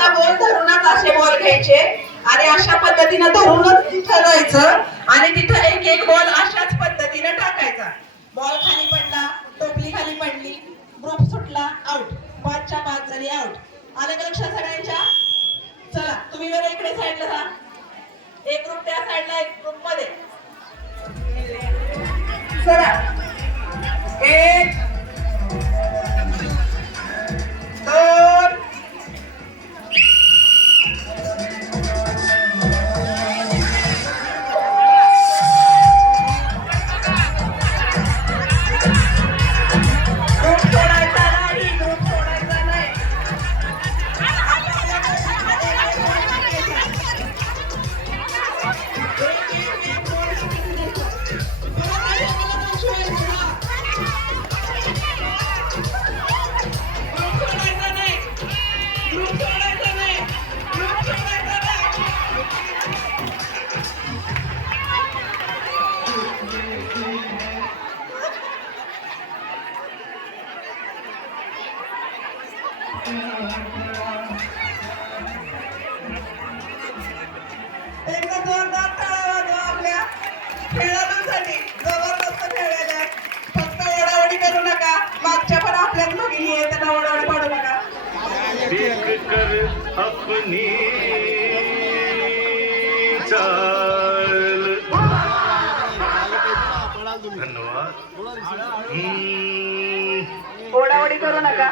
असा बॉल धरूनच असे बॉल घ्यायचे आणि अशा पद्धतीने धरूनच तिथं जायचं आणि तिथं एक एक बॉल अशाच पद्धतीने टाकायचा. बॉल खाली पडला, टोपली खाली पडली, ग्रुप सुटला, आउट. 5च्या 5 जणी आउट. आलं का लक्षात सगळ्यांच्या? चला तुम्ही जरा इकडे साईडला जा. एक ग्रुप त्या साईडला, एक ग्रुप मध्ये. चला 1 2 एकदा जोरदार टाळ्या वाजवा आपल्या खेळाडूंसाठी. जबरदस्त खेळलेले. फक्त ओढाओढी करू नका. मागच्या पण आपल्याच भगिनी आहे, त्यांना ओढाओढी पाडू नका. अपनी चाल. धन्यवाद. ओढाओढी करू नका.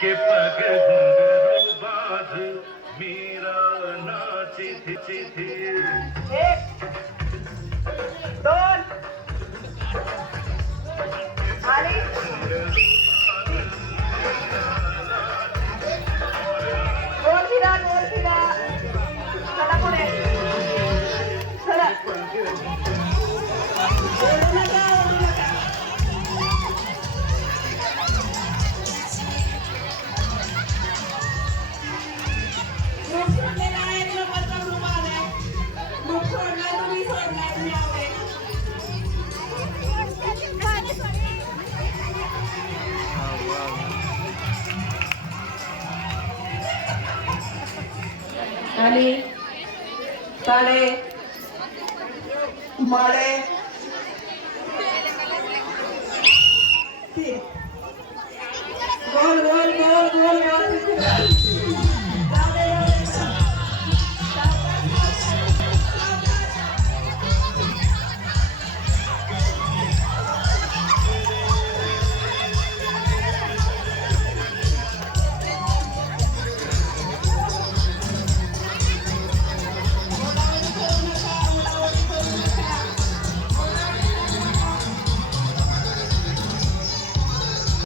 के पग घुंघरू बाध मीरा नाची थी. 1 2 आणि गोल फिरा, गोल फिरा. चला पुढे. चला ओढू नका, ओढू नका. ग्रुप सोडलेला आहे, एक नंबरचा ग्रुप आलाय. ग्रुप सोडला, तुम्ही सोडला, तुम्ही आले. खाली साडे माडे 3 गोल गोल